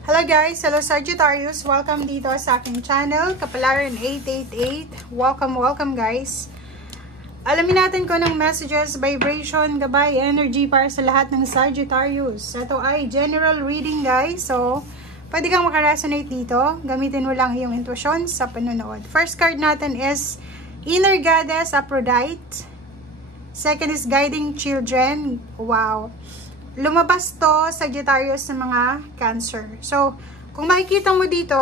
Hello guys! Hello Sagittarius! Welcome dito sa aking channel, Kapalaran 888. Welcome guys! Alamin natin kung anong messages, vibration, gabay, energy para sa lahat ng Sagittarius. Ito ay general reading guys. So, pwede kang makaresonate dito. Gamitin mo lang iyong intuition sa panonood. First card natin is Inner Goddess Aphrodite. Second is Guiding Children. Wow! Lumabas to Sagittarius sa mga Cancer. So, kung makikita mo dito,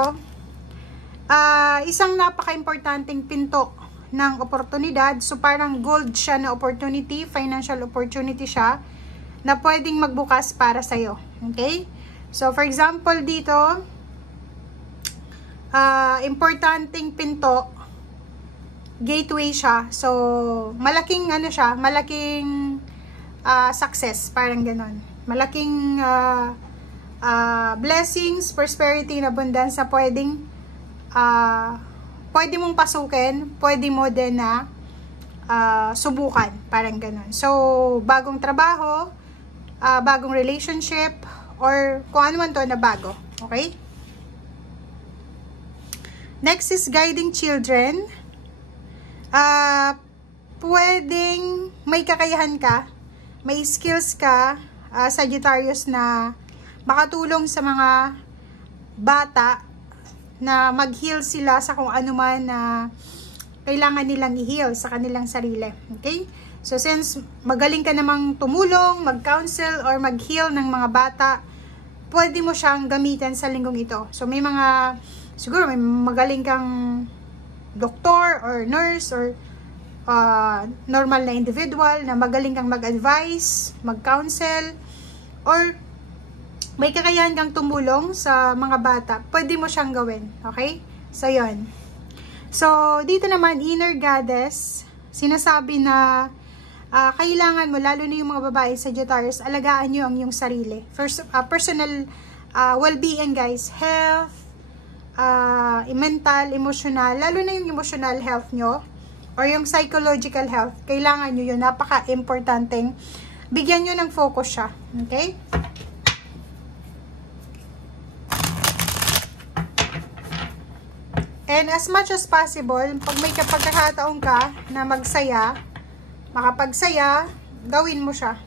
isang napaka-importanting pinto ng oportunidad. So, parang gold siya na opportunity, financial opportunity siya na pwedeng magbukas para sa'yo. Okay? So, for example dito, importanteng pinto, gateway siya. So, malaking ano siya, malaking success, parang ganon. Malaking blessings, prosperity, abundance na pwede mong pasukin, pwede mo din na subukan, parang ganon. So, bagong trabaho, bagong relationship, or kung ano man to na bago. Okay? Next is Guiding Children. Pwedeng may kakayahan ka, may skills ka, Sagittarius, na makatulong sa mga bata na mag-heal sila sa kung ano man na kailangan nilang i-heal sa kanilang sarili. Okay? So, since magaling ka namang tumulong, mag-counsel, or mag-heal ng mga bata, pwede mo siyang gamitin sa linggong ito. So, may mga, siguro may magaling kang doktor, or nurse, or normal na individual na magaling kang mag-advise, mag-counsel, or may kakayahan kang tumulong sa mga bata, pwede mo siyang gawin. Okay? So, yun. So, dito naman, Inner Goddess, sinasabi na kailangan mo, lalo na yung mga babae, Sagittarius, alagaan nyo ang iyong sarili. First, personal well-being, guys. Health, mental, emotional, lalo na yung emotional health nyo, or yung psychological health, kailangan nyo yun. Napaka-importanteng bigyan nyo ng focus siya. Okay? And as much as possible, pag may pagkakataon ka na magsaya, makapagsaya, gawin mo siya.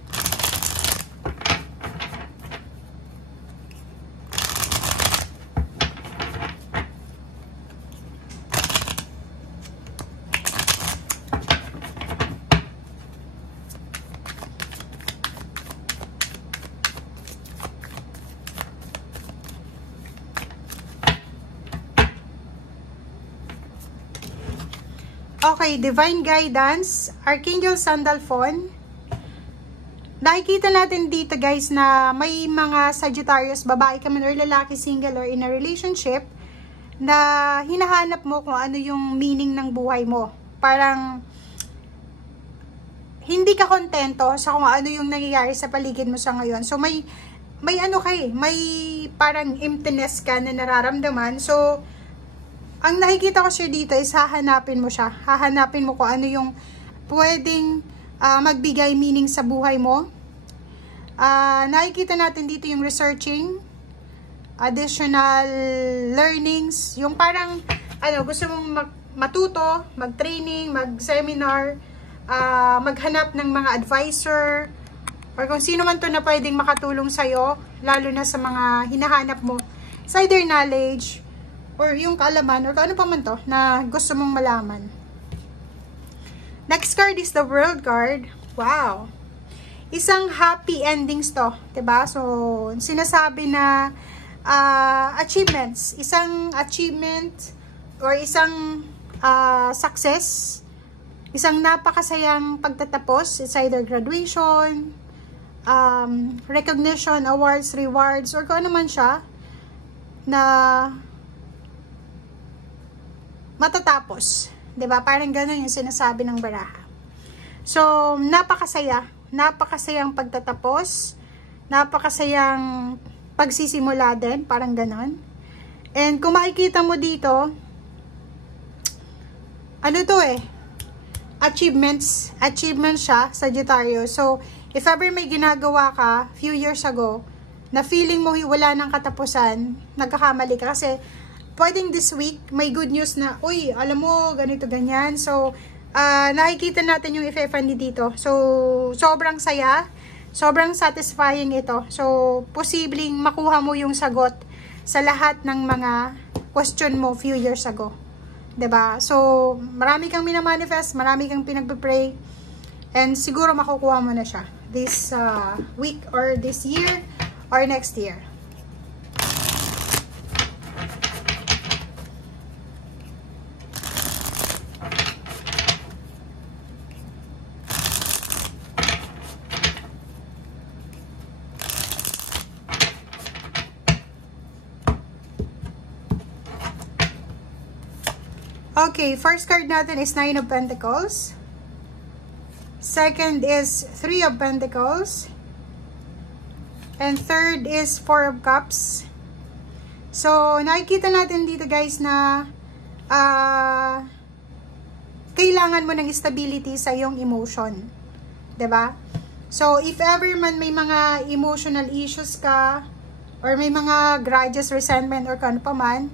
Okay, Divine Guidance, Archangel Sandalphon. Nakikita natin dito guys na may mga Sagittarius, babae ka man or lalaki, single or in a relationship, na hinahanap mo kung ano yung meaning ng buhay mo. Parang hindi ka kontento sa kung ano yung nangyayari sa paligid mo sa ngayon. So may ano may parang emptiness ka na nararamdaman. So, ang nakikita ko siya dito is hahanapin mo siya. Hahanapin mo kung ano yung pwedeng magbigay meaning sa buhay mo. Nakikita natin dito yung researching, additional learnings, yung parang gusto mong matuto, mag-training, mag-seminar, maghanap ng mga advisor, or kung sino man to na pwedeng makatulong sa'yo, lalo na sa mga hinahanap mo. It's either knowledge, or yung kaalaman, or ano pa man to, na gusto mong malaman. Next card is the World card. Wow! Isang happy endings to, diba? So, sinasabi na achievements. Isang achievement, or isang success. Isang napakasayang pagtatapos. It's either graduation, recognition, awards, rewards, or kung ano man siya, na matatapos. 'Di ba? Parang gano'n yung sinasabi ng baraha. So, napakasayang pagtatapos, napakasayang pagsisimula din, parang gano'n. And kung makikita mo dito, ano to achievements siya, Sagittarius. So, if ever may ginagawa ka few years ago na feeling mo wala ng katapusan, nagkakamali ka. Kasi, pwedeng this week, may good news na, uy, alam mo, ganito, ganyan. So, nakikita natin yung effect dito. So, sobrang saya, sobrang satisfying ito. So, posibleng makuha mo yung sagot sa lahat ng mga question mo few years ago. 'Di ba? So, marami kang minamanifest, marami kang pinagpe-pray, and siguro makukuha mo na siya this week or this year or next year. Okay, first card natin is 9 of Pentacles. Second is 3 of Pentacles. And third is 4 of Cups. So, nakikita natin dito guys na kailangan mo ng stability sa iyong emotion. 'Di ba? So, if ever man may mga emotional issues ka, or may mga grudges, resentment, or kano pa man,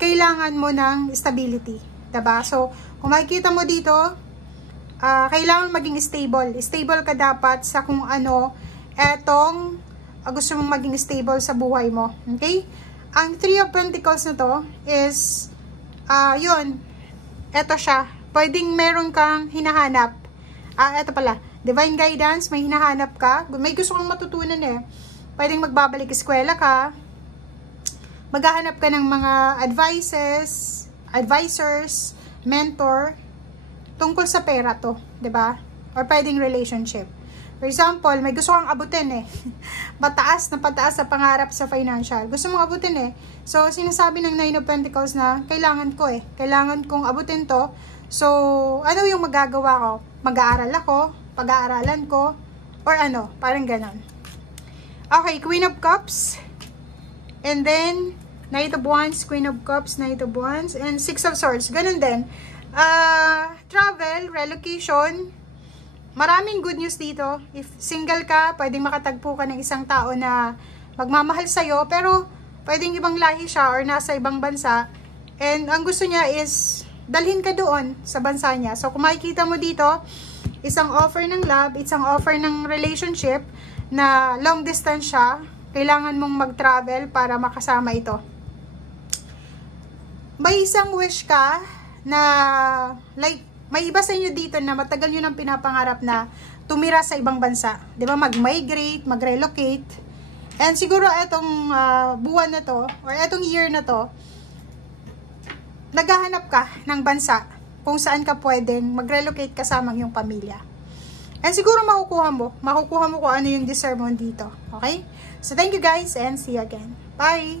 kailangan mo ng stability. Diba? So, kung makikita mo dito, kailangan maging stable. Stable ka dapat sa kung ano etong gusto mong maging stable sa buhay mo. Okay? Ang 3 of Pentacles na to is, yun, eto siya. Pwedeng meron kang hinahanap. Eto pala, divine guidance, may hinahanap ka. May gusto kang matutunan eh. Pwedeng magbabalik eskwela ka. Maghahanap ka ng mga advisors, mentor, tungkol sa pera to, 'di ba? Or pwedeng relationship. For example, may gusto kang abutin eh. Pataas sa pangarap sa financial. Gusto mong abutin eh. So, sinasabi ng 9 of Pentacles na kailangan ko eh. Kailangan kong abutin to. So, ano yung magagawa ko? Mag-aaral ako, pag-aaralan ko, or ano, parang ganon. Okay, Queen of Cups. And then, Knight of Wands, Queen of Cups, Knight of Wands, and 6 of Swords. Ganun din. Travel, relocation, maraming good news dito. If single ka, pwedeng makatagpo ka ng isang tao na magmamahal sa'yo, pero pwedeng ibang lahi siya or nasa ibang bansa. And ang gusto niya is dalhin ka doon sa bansa niya. So, kung makikita mo dito, isang offer ng love, isang offer ng relationship na long distance siya. Kailangan mong mag-travel para makasama ito. May isang wish ka na, like, may iba sa inyo dito na matagal nyo nang pinapangarap na tumira sa ibang bansa. Di ba? Mag-migrate, mag-relocate. And siguro etong buwan na to, or etong year na to, naghahanap ka ng bansa kung saan ka pwedeng mag-relocate kasama yung pamilya. And siguro makukuha mo kung ano yung deserve mo dito. Okay? So, thank you guys and see you again. Bye!